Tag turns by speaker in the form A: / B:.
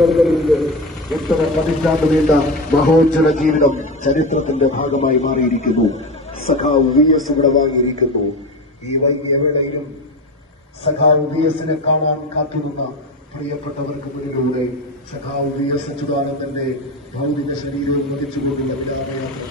A: വർഗമുണ്ട് എത്ര പതിറ്റാണ്ട് നീണ്ട മഹോജ്ജല ജീവിതം ചരിത്രത്തിന്റെ ഭാഗമായി മാറിയിരിക്കുന്നു. സഖാവ് വി എസ് ഇവിടെ വാങ്ങിയിരിക്കുന്നു. ഈ വൈകിയ വേളയിലും സഖാവ് വി എസിനെ കാണാൻ കാത്തിരുന്ന പ്രിയപ്പെട്ടവർക്ക് മുന്നിലൂടെ സഖാവ് വി എസ് അച്യുതാനന്ദന്റെ ഭൗതിക ശരീരവും മതിച്ചുകൊണ്ടുള്ള വിലാപയാത്ര